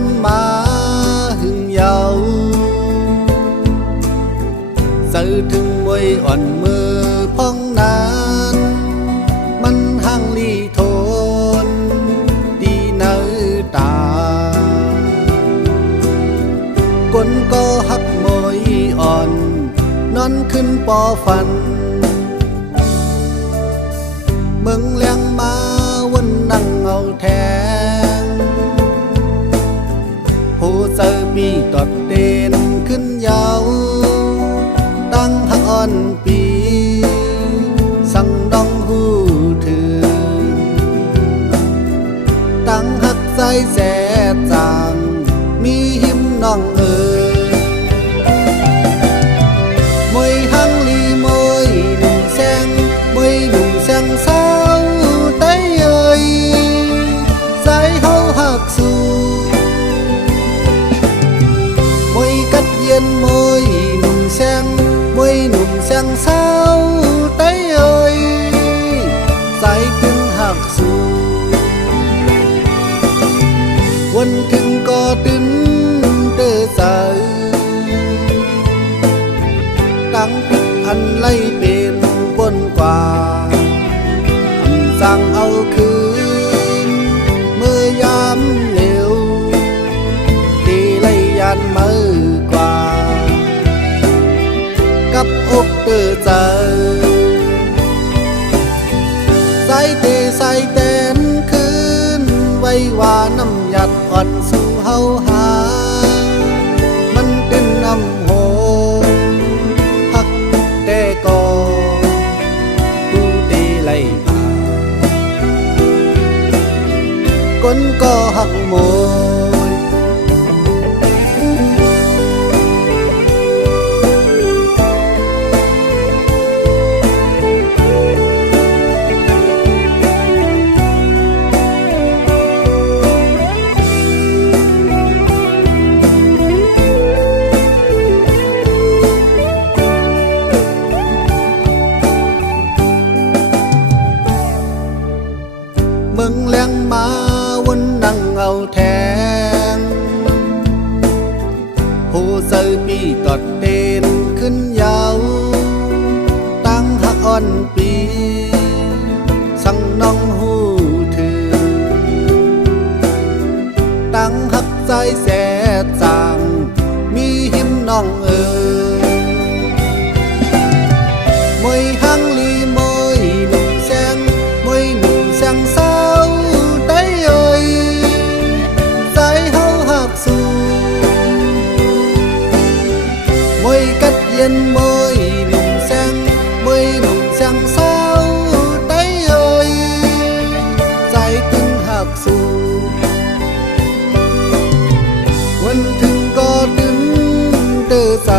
นมาหึงเยาสื่อถึงมวยอ่อนมือพ้องนานมันห่างลีโทนดีเนื้อตากนก็หักมวยอ่อนนอนขึ้นปอฟันเมืองเลี้ยงมาวันนั่งเอาแทงผู้เจอปีตอดเด่นขึ้นยาวตั้งหักอ่อนปีสั่งดองหูถือตั้งหักใจแสบจางมีหิมน้องมวยหังลีมวยหนุ่มแสงมวยหนุ่มแสงสาวไต้เอ่ยใจเฮาหักสู้มวยกัดเย็นมวยหนุ่มแสงมวยหนุ่มแสงสาวไต้เอ่ยใจถึงหักสู้วันถึงก็ตึงเด้อใจตั้งผิดอันไล่เป็นบนกว่าอันสั่งเอาคืนเมื่อยามเหลวที่ไล่ยันมือกว่ากับอกเตือใจใส่เตใส่แตนคืนไว้ว่าน้ำหยัดอ่อนสู่เฮาหามันเป็นน้ำโหหักแต่ก็ผู้ตีไล่ผ่ากนก็หักโมยเมืองแรงมาวันนั่งเอาแทงผู้เจอปีตอดเด่นขึ้นยาวตั้งหักอ่อนปีสั่งน้องหูถือตั้งหักใจแสบจางมีหิมน้องมวยหังลีมวยหนุ่มแสงมวยหนุ่มแสงสาวไต้เอ่ยใจเฮาหักสู้มวยกัดเย็นมวยหนุ่มแสงมวยหนุ่มแสงสาวไต้เอ่ยใจถึงหักสู้วันถึงก็ดึงเด้อใจ